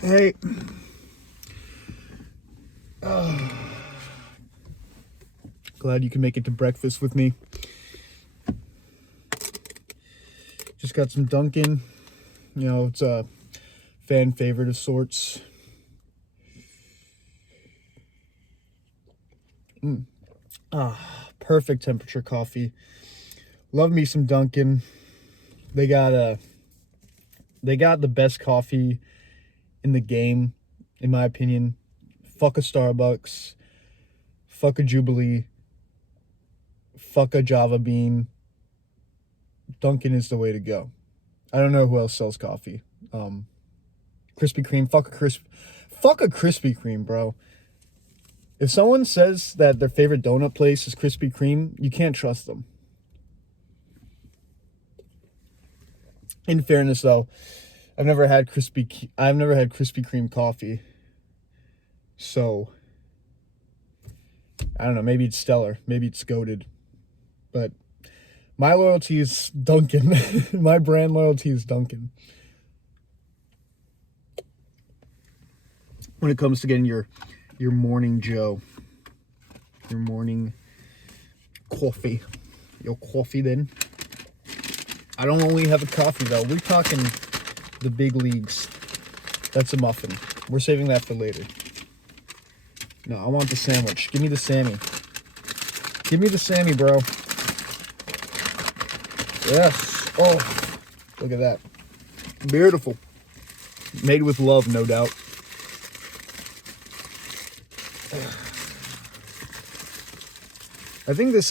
Hey, glad you can make it to breakfast with me. Just got some Dunkin'. You know, it's a fan favorite of sorts. Perfect temperature coffee. Love me some Dunkin'. They got the best coffee in the game, in my opinion. Fuck a Starbucks. Fuck a Jubilee. Fuck a Java Bean. Dunkin' is the way to go. I don't know who else sells coffee. Krispy Kreme. Fuck a Krispy Kreme, bro. If someone says that their favorite donut place is Krispy Kreme, you can't trust them. In fairness, though, I've never had Krispy Kreme coffee. So I don't know. Maybe it's stellar. Maybe it's goated. But my loyalty is Dunkin'. My brand loyalty is Dunkin'. When it comes to getting your morning Joe, your morning coffee, your coffee then. I don't only have a coffee though. We're talking the big leagues. That's a muffin. We're saving that for later. No, I want the sandwich. Give me the Sammy. Give me the Sammy, bro. Yes. Oh, look at that. Beautiful. Made with love, no doubt. I think this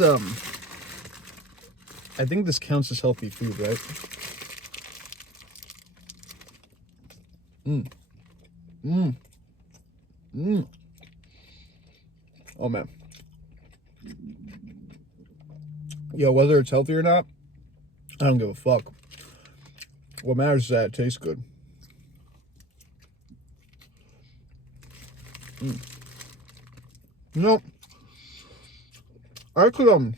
counts as healthy food, right? Oh man. Yo, whether it's healthy or not, I don't give a fuck. What matters is that it tastes good. You know, I could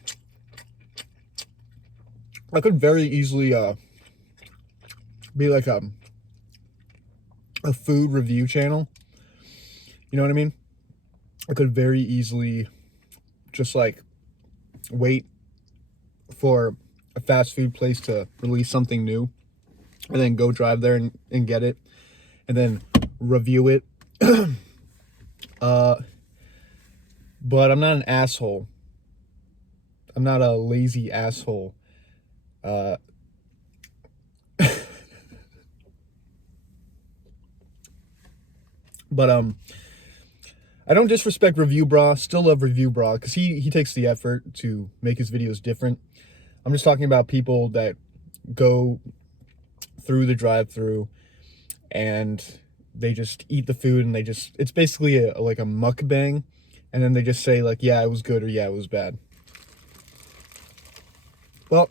very easily be like a food review channel. You know what I mean? I could very easily just like wait for a fast food place to release something new and then go drive there and get it and then review it. But I'm not an asshole. I'm not a lazy asshole. But I don't disrespect Review Bra. Still love Review Bra because he takes the effort to make his videos different. I'm just talking about people that go through the drive-through and they just eat the food and it's basically like a mukbang, and then they just say like, yeah, it was good or yeah, it was bad. Well,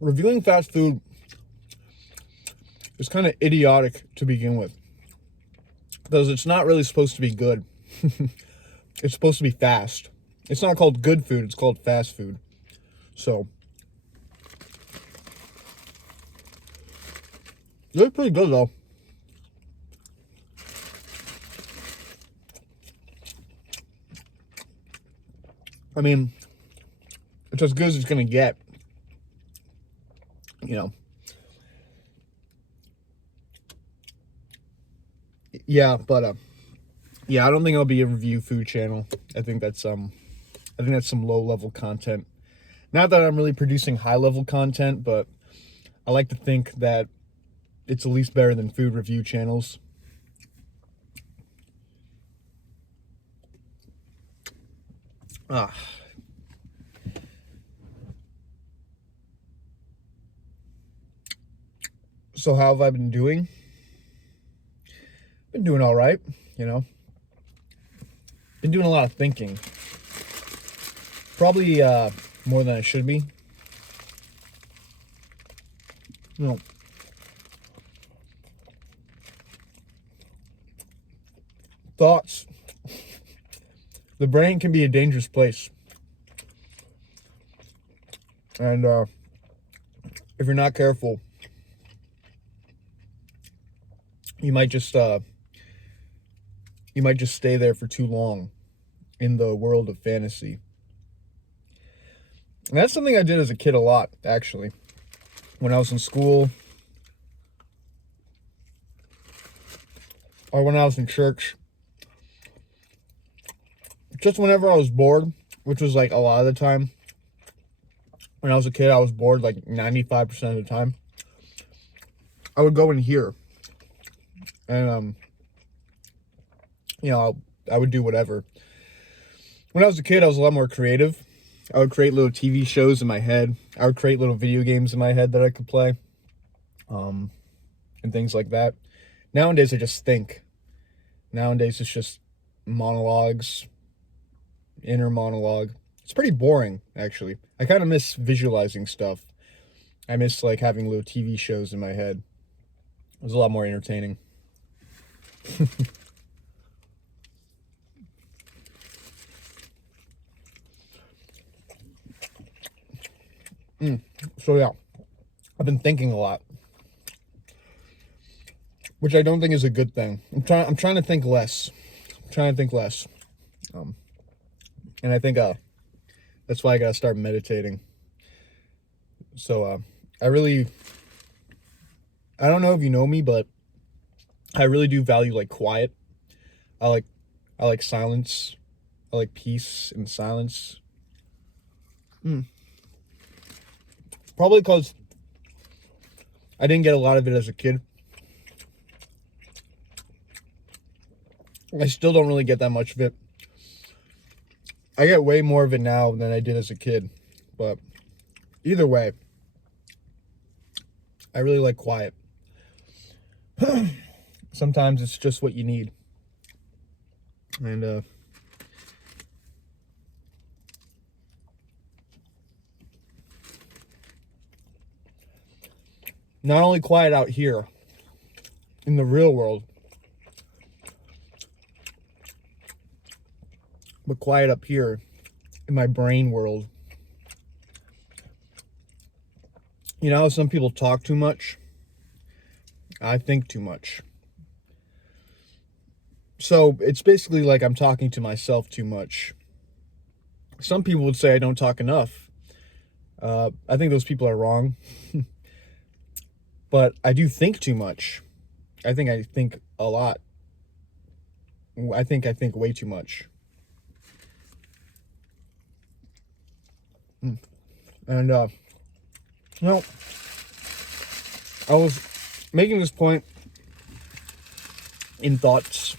reviewing fast food is kind of idiotic to begin with because it's not really supposed to be good. It's supposed to be fast. It's not called good food, it's called fast food. So they're pretty good though. I mean, it's as good as it's gonna get. You know. Yeah, but yeah, I don't think I'll be a review food channel. I think that's some low level content. Not that I'm really producing high level content, but I like to think that it's at least better than food review channels. So how have I been doing? Been doing all right, you know. Been doing a lot of thinking. Probably more than I should be. You know, thoughts. The brain can be a dangerous place. And if you're not careful, you might just stay there for too long in the world of fantasy. And that's something I did as a kid a lot, actually. When I was in school, or when I was in church, just whenever I was bored, which was like a lot of the time. When I was a kid, I was bored like 95% of the time. I would go in here, and I would do whatever. When I was a kid, I was a lot more creative. I would create little TV shows in my head. I would create little video games in my head that I could play, and things like that. Nowadays, I just think. Nowadays, it's just monologues, inner monologue. It's pretty boring, actually. I kind of miss visualizing stuff. I miss, like, having little TV shows in my head. It was a lot more entertaining. So, yeah. I've been thinking a lot, which I don't think is a good thing. I'm trying to think less. And I think that's why I gotta start meditating. So I don't know if you know me, but I really do value like quiet. I like silence. I like peace and silence. Probably because I didn't get a lot of it as a kid. I still don't really get that much of it. I get way more of it now than I did as a kid. But either way, I really like quiet. Sometimes it's just what you need. And not only quiet out here in the real world, but quiet up here in my brain world. You know how some people talk too much? I think too much. So it's basically like I'm talking to myself too much. Some people would say I don't talk enough. I think those people are wrong. But I do think too much. I think a lot. I think way too much. And, you know, I was making this point in thought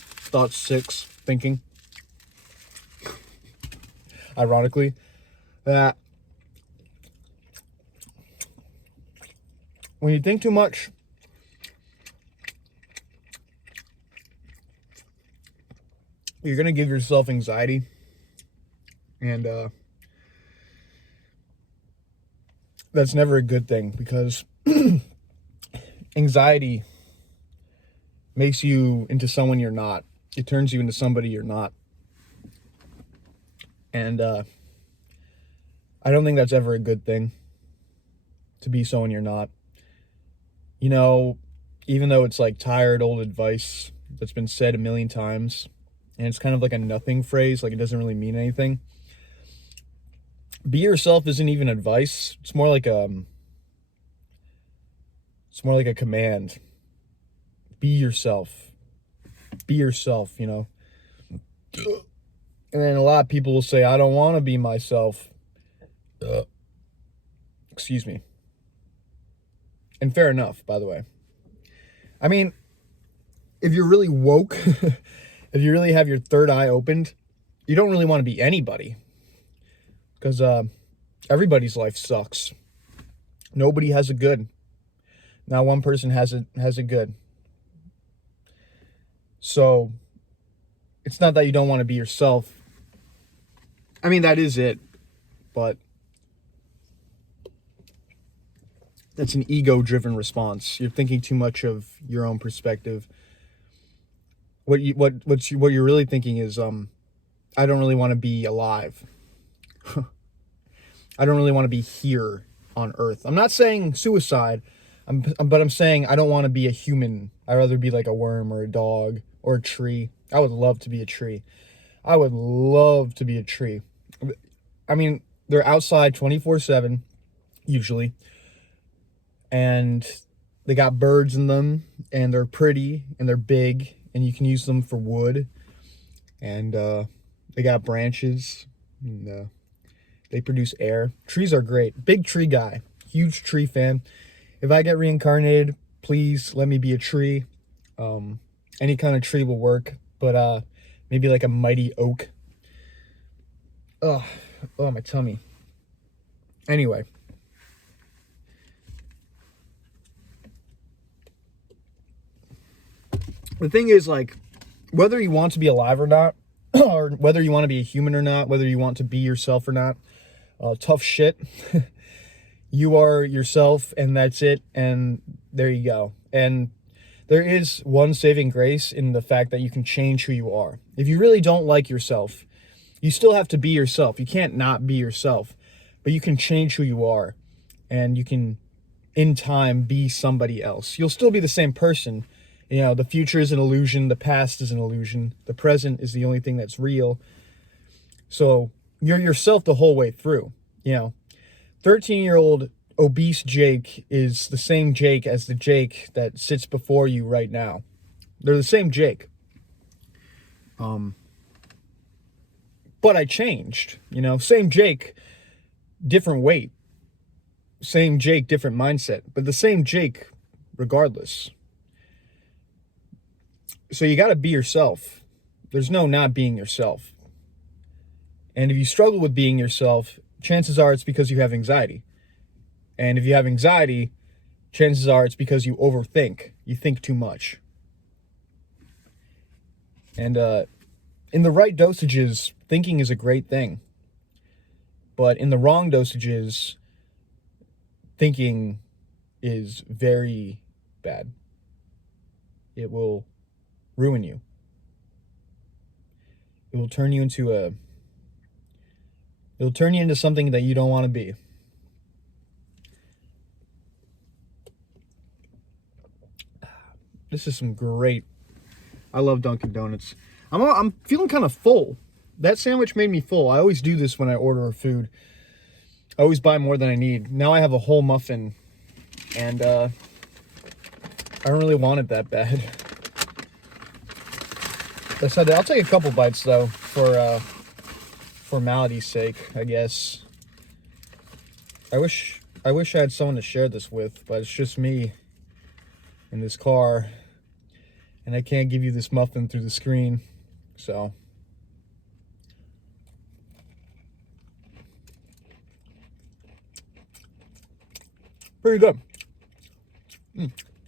6, thinking, ironically, that when you think too much, you're going to give yourself anxiety. And, that's never a good thing, because anxiety makes you into someone you're not. It turns you into somebody you're not. And I don't think that's ever a good thing, to be someone you're not. You know, even though it's like tired old advice that's been said a million times, and it's kind of like a nothing phrase, like it doesn't really mean anything. Be yourself isn't even advice. It's more like a command. Be yourself. Be yourself, you know. And then a lot of people will say, I don't want to be myself. Excuse me. And fair enough, by the way. I mean, if you're really woke, if you really have your third eye opened, you don't really want to be anybody. Because everybody's life sucks. Nobody has it good. Not one person has it good. So it's not that you don't want to be yourself. I mean, that is it. But that's an ego-driven response. You're thinking too much of your own perspective. What you're really thinking is, I don't really want to be alive. I don't really want to be here on Earth. I'm not saying suicide, but I'm saying I don't want to be a human. I'd rather be like a worm or a dog or a tree. I would love to be a tree. I would love to be a tree. I mean, they're outside 24/7 usually, and they got birds in them, and they're pretty, and they're big, and you can use them for wood, and they got branches, and they produce air. Trees are great. Big tree guy. Huge tree fan. If I get reincarnated, please let me be a tree. Any kind of tree will work, but maybe like a mighty oak. Oh, my tummy. Anyway. The thing is, like, whether you want to be alive or not, or whether you want to be a human or not, whether you want to be yourself or not, tough shit. You are yourself, and that's it, and there you go. And there is one saving grace in the fact that you can change who you are. If you really don't like yourself, you still have to be yourself. You can't not be yourself, but you can change who you are, and you can, in time, be somebody else. You'll still be the same person. You know, the future is an illusion. The past is an illusion. The present is the only thing that's real. So you're yourself the whole way through. You know, 13-year-old obese Jake is the same Jake as the Jake that sits before you right now. They're the same Jake. But I changed, you know, same Jake, different weight. Same Jake, different mindset, but the same Jake regardless. So you got to be yourself. There's no not being yourself. And if you struggle with being yourself, chances are it's because you have anxiety. And if you have anxiety, chances are it's because you overthink. You think too much. And in the right dosages, thinking is a great thing. But in the wrong dosages, thinking is very bad. It will ruin you. It will turn you into something that you don't want to be. This is some great. I love Dunkin' Donuts. I'm feeling kind of full. That sandwich made me full. I always do this when I order food. I always buy more than I need. Now I have a whole muffin, and I don't really want it that bad. I'll take a couple bites though, for formality's sake, I guess. I wish I had someone to share this with, but it's just me in this car, and I can't give you this muffin through the screen, so. Pretty good.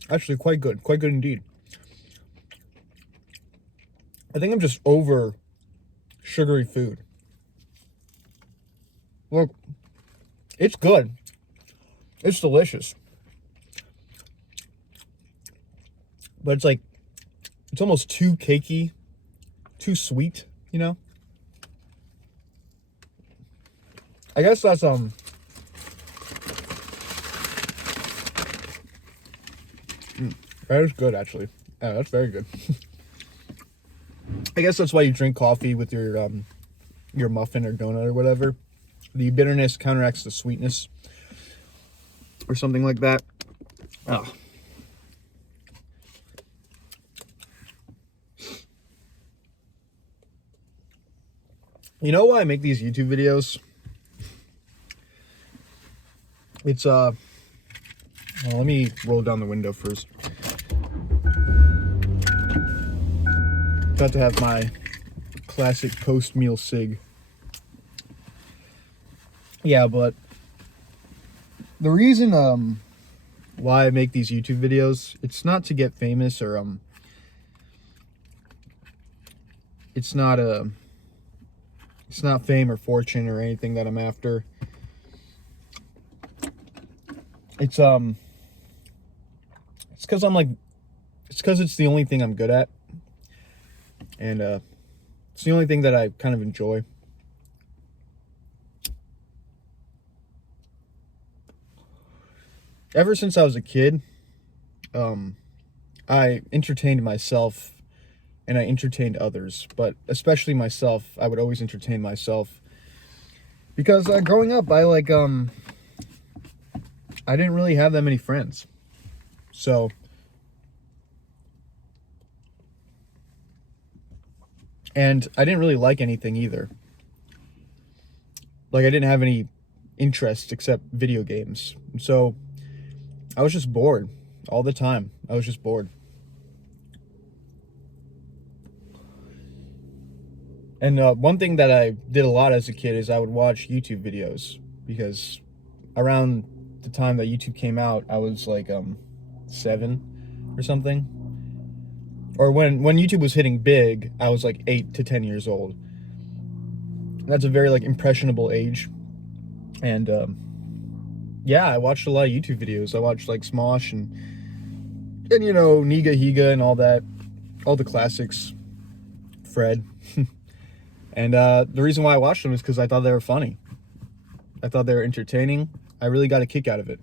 Actually, quite good indeed. I think I'm just over sugary food. Look, it's good. It's delicious. But it's like, it's almost too cakey, too sweet, you know? I guess that's, that is good, actually. Yeah, that's very good. I guess that's why you drink coffee with your muffin or donut or whatever. The bitterness counteracts the sweetness or something like that. Oh. You know why I make these YouTube videos? It's well, let me roll down the window first. Got to have my classic post-meal cig. Yeah, but the reason why I make these YouTube videos, it's not to get famous or it's not fame or fortune or anything that I'm after. It's because it's the only thing I'm good at. And it's the only thing that I kind of enjoy. ever since I was a kid, I entertained myself and I entertained others, but especially myself. I would always entertain myself because growing up, I didn't really have that many friends, so and I didn't really like anything either. Like I didn't have any interests except video games, so I was just bored all the time. I was just bored. And one thing that I did a lot as a kid is I would watch YouTube videos because around the time that YouTube came out, I was like 7 or something. Or when YouTube was hitting big, I was like 8 to 10 years old. That's a very like impressionable age. And yeah, I watched a lot of YouTube videos. I watched like Smosh and you know Niga Higa and all that, all the classics, Fred. And the reason why I watched them is because I thought they were funny. I thought they were entertaining. I really got a kick out of it.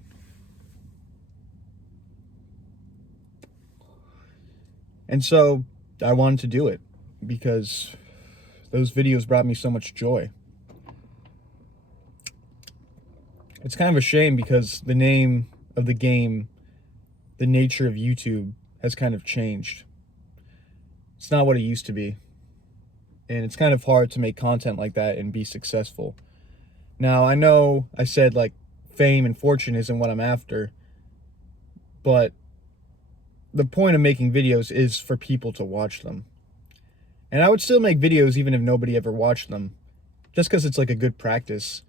And so I wanted to do it because those videos brought me so much joy. It's kind of a shame because the name of the game, the nature of YouTube has kind of changed. It's not what it used to be. And it's kind of hard to make content like that and be successful. Now, I know I said like fame and fortune isn't what I'm after, but the point of making videos is for people to watch them. And I would still make videos even if nobody ever watched them, just because it's like a good practice.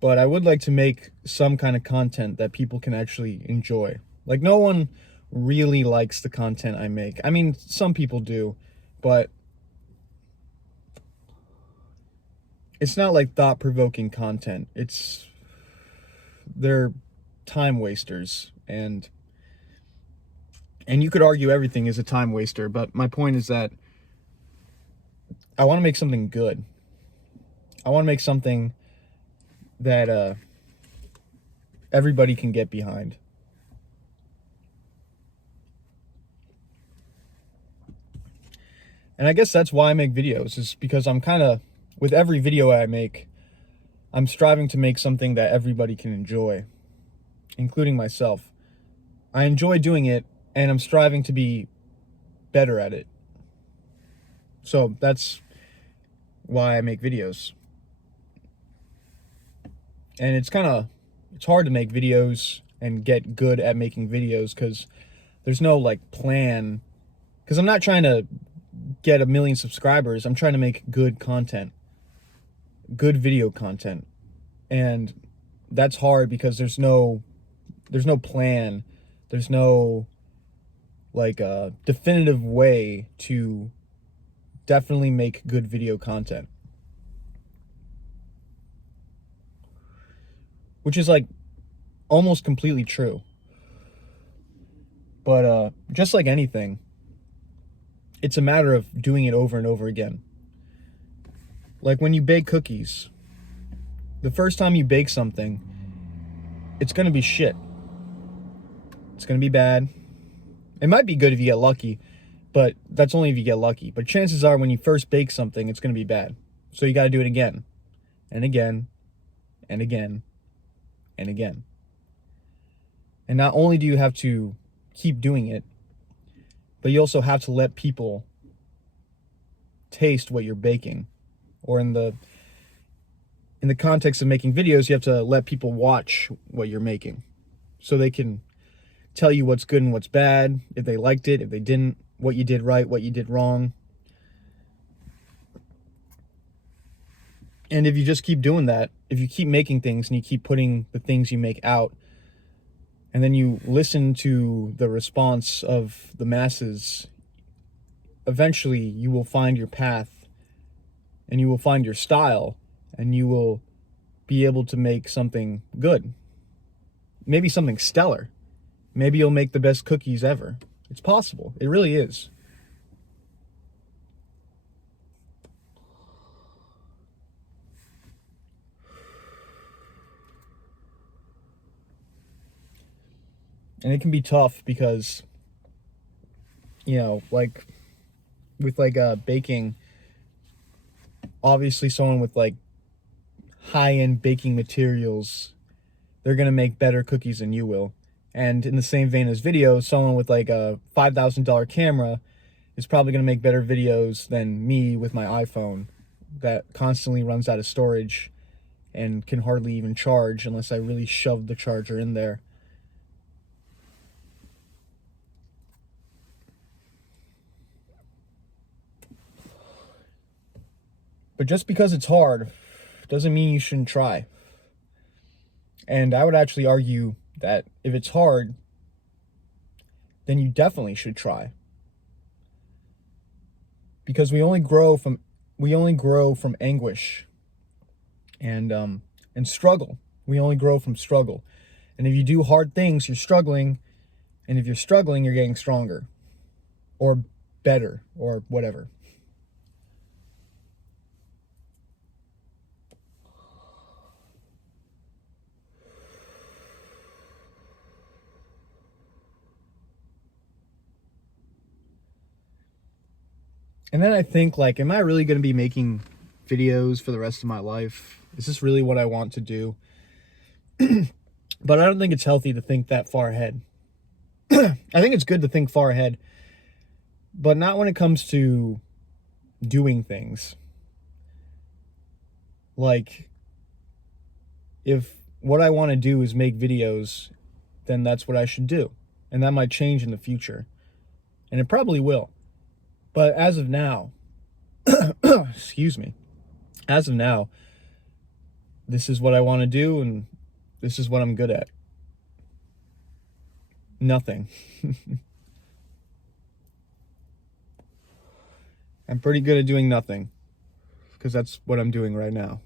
But I would like to make some kind of content that people can actually enjoy. Like, no one really likes the content I make. I mean, some people do, but it's not like thought-provoking content. They're time wasters, and you could argue everything is a time waster, but my point is that I want to make something good. I want to make something that everybody can get behind. And I guess that's why I make videos, is because I'm kind of, with every video I make, I'm striving to make something that everybody can enjoy, including myself. I enjoy doing it, and I'm striving to be better at it. So that's why I make videos. And it's hard to make videos and get good at making videos because there's no like plan. Because I'm not trying to get 1 million subscribers. I'm trying to make good content, good video content. And that's hard because there's no plan. There's no like definitive way to definitely make good video content. Which is like almost completely true. But just like anything, it's a matter of doing it over and over again. Like when you bake cookies, the first time you bake something, it's going to be shit. It's going to be bad. It might be good if you get lucky, but that's only if you get lucky. But chances are when you first bake something, it's going to be bad. So you got to do it again and again and again and again. And not only do you have to keep doing it, but you also have to let people taste what you're baking. Or in the context of making videos, you have to let people watch what you're making so they can tell you what's good and what's bad, if they liked it, if they didn't, what you did right, what you did wrong. And if you just keep doing that, if you keep making things and you keep putting the things you make out, and then you listen to the response of the masses, eventually you will find your path and you will find your style and you will be able to make something good. Maybe something stellar. Maybe you'll make the best cookies ever. It's possible. It really is. And it can be tough because, you know, like with like baking, obviously someone with like high-end baking materials, they're going to make better cookies than you will. And in the same vein as videos, someone with like a $5,000 camera is probably going to make better videos than me with my iPhone that constantly runs out of storage and can hardly even charge unless I really shove the charger in there. But just because it's hard doesn't mean you shouldn't try. And I would actually argue that if it's hard, then you definitely should try. Because we only grow from anguish and struggle. We only grow from struggle. And if you do hard things, you're struggling, and if you're struggling, you're getting stronger or better or whatever. And then I think, like, am I really going to be making videos for the rest of my life? Is this really what I want to do? But I don't think it's healthy to think that far ahead. I think it's good to think far ahead, but not when it comes to doing things. Like, if what I want to do is make videos, then that's what I should do. And that might change in the future. And it probably will. But as of now, excuse me, as of now, this is what I want to do, and this is what I'm good at. Nothing. I'm pretty good at doing nothing, because that's what I'm doing right now.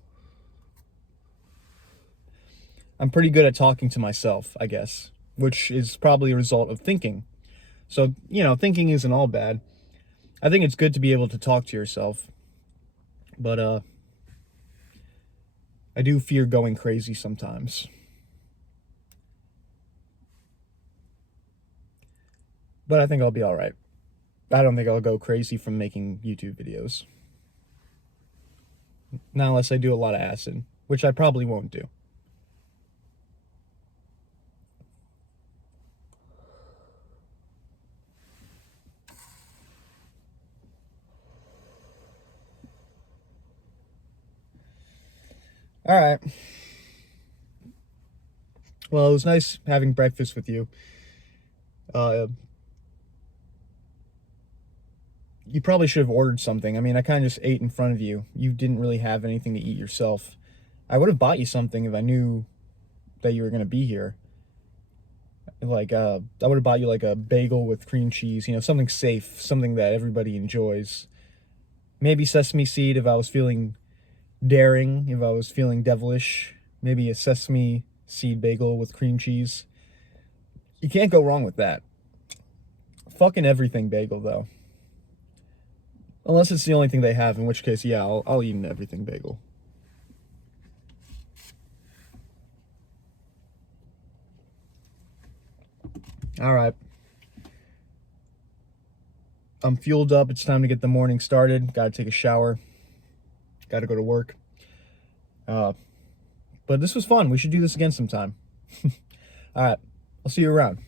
I'm pretty good at talking to myself, I guess, which is probably a result of thinking. So, you know, thinking isn't all bad. I think it's good to be able to talk to yourself. But I do fear going crazy sometimes. But I think I'll be all right. I don't think I'll go crazy from making YouTube videos. Not unless I do a lot of acid, which I probably won't do. All right. Well, it was nice having breakfast with you. You probably should have ordered something. I mean, I kind of just ate in front of you. You didn't really have anything to eat yourself. I would have bought you something if I knew that you were going to be here. Like, I would have bought you like a bagel with cream cheese, you know, something safe, something that everybody enjoys. Maybe sesame seed if I was feeling daring, if I was feeling devilish. Maybe a sesame seed bagel with cream cheese. You can't go wrong with that. Fucking everything bagel, though. Unless it's the only thing they have, in which case, yeah, I'll eat an everything bagel. All right. I'm fueled up. It's time to get the morning started. Got to take a shower. Got to go to work. But this was fun. We should do this again sometime. All right. I'll see you around.